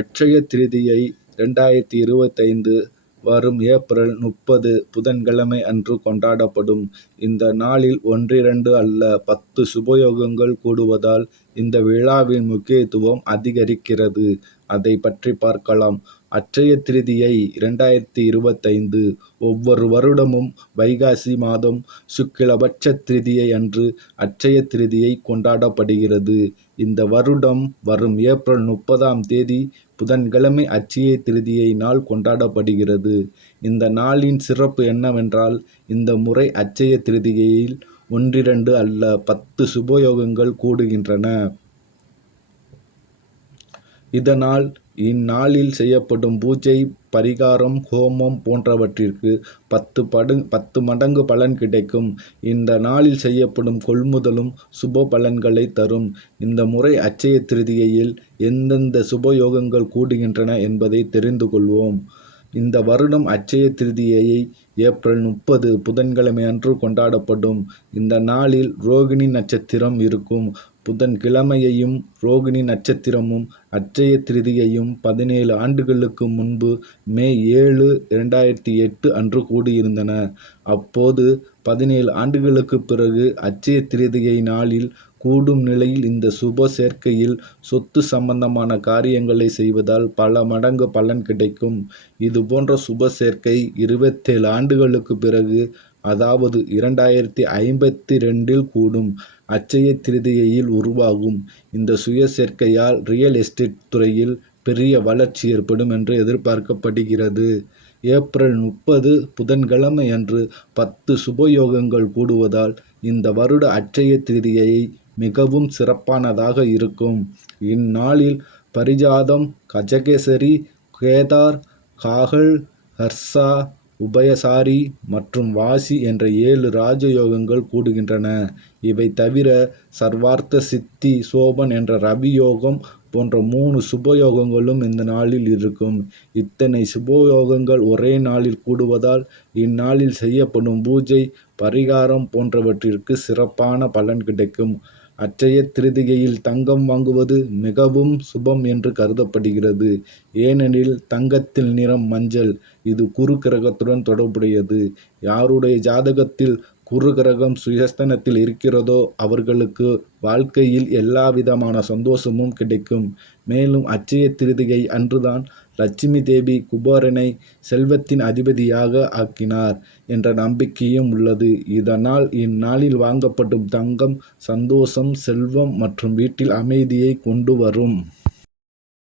அட்சய திருதியை 2025 வரும் ஏப்ரல் 30 புதன்கிழமை அன்று கொண்டாடப்படும். இந்த நாளில் ஒன்றிரண்டு அல்ல 10 சுபயோகங்கள் கூடுவதால் இந்த விழாவின் முக்கியத்துவம் அதிகரிக்கிறது. அதை பற்றி பார்க்கலாம். அட்சய திருதியை 2025 ஒவ்வொரு வருடமும் வைகாசி மாதம் சுக்கிலபட்ச திருதியை அன்று அட்சய திருதியை கொண்டாடப்படுகிறது. இந்த வருடம் வரும் ஏப்ரல் 30ஆம் தேதி புதன்கிழமை அட்சய திருதியை நாள் கொண்டாடப்படுகிறது. இந்த நாளின் சிறப்பு என்னவென்றால், இந்த முறை அட்சய திருதிகையில் ஒன்றிரண்டு அல்ல 10 சுபயோகங்கள் கூடுகின்றன. இதனால் இந்நாளில் செய்யப்படும் பூஜை, பரிகாரம், ஹோமம் போன்றவற்றிற்கு 10 மடங்கு பலன் கிடைக்கும். இந்த நாளில் செய்யப்படும் கொள்முதலும் சுப பலன்களை தரும். இந்த முறை அட்சய திருதிகையில் எந்தெந்த சுபயோகங்கள் கூடுகின்றன என்பதை தெரிந்து கொள்வோம். இந்த வருடம் அட்சய திருதியை ஏப்ரல் 30 புதன்கிழமை அன்று கொண்டாடப்படும். இந்த நாளில் ரோகிணி நட்சத்திரம் இருக்கும். புதன்கிழமையையும் ரோகிணி நட்சத்திரமும் அட்சய திருதியையும் 17 ஆண்டுகளுக்கு முன்பு மே 7, 2008 அன்று கூடியிருந்தன. அப்போது 17 ஆண்டுகளுக்கு பிறகு அட்சய திருதிகை நாளில் கூடும் நிலையில் இந்த சுப சேர்க்கையில் சொத்து சம்பந்தமான காரியங்களை செய்வதால் பல மடங்கு பலன் கிடைக்கும். இதுபோன்ற சுப சேர்க்கை 27 ஆண்டுகளுக்கு பிறகு, அதாவது 2052 கூடும் அட்சய திருதிகையில் உருவாகும். இந்த சுய சேர்க்கையால் ரியல் எஸ்டேட் துறையில் பெரிய வளர்ச்சி ஏற்படும் என்று எதிர்பார்க்கப்படுகிறது. ஏப்ரல் 30 புதன்கிழமை அன்று 10 சுபயோகங்கள் கூடுவதால் இந்த வருட அட்சய திருதியை மிகவும் சிறப்பானதாக இருக்கும். இந்நாளில் பரிஜாதம், கஜகேசரி, கேதார், காகல், ஹர்ஷா, உபயசாரி மற்றும் வாசி என்ற 7 ராஜயோகங்கள் கூடுகின்றன. இவை தவிர சர்வார்த்த சித்தி சோபன் என்ற ரவி யோகம் போன்ற 3 சுபயோகங்களும் இந்த நாளில் இருக்கும். இத்தனை சுபயோகங்கள் ஒரே நாளில் கூடுவதால் இந்நாளில் செய்யப்படும் பூஜை, பரிகாரம் போன்றவற்றிற்கு சிறப்பான பலன் கிடைக்கும். அட்சய திருதிகையில் தங்கம் வாங்குவது மிகவும் சுபம் என்று கருதப்படுகிறது. ஏனெனில் தங்கத்தின் நிறம் மஞ்சள். இது குரு கிரகத்துடன் தொடர்புடையது. யாருடைய ஜாதகத்தில் குரு கிரகம் சுயஸ்தானத்தில் இருக்கிறதோ அவர்களுக்கு வாழ்க்கையில் எல்லாவிதமான சந்தோஷமும் கிடைக்கும். மேலும் அட்சய திருதிகை அன்றுதான் லட்சுமி தேவி குபேரனை செல்வத்தின் அதிபதியாக ஆக்கினார் என்ற நம்பிக்கையும் உள்ளது. இதனால் இந்நாளில் வாங்கப்படும் தங்கம் சந்தோஷம், செல்வம் மற்றும் வீட்டில் அமைதியை கொண்டு வரும்.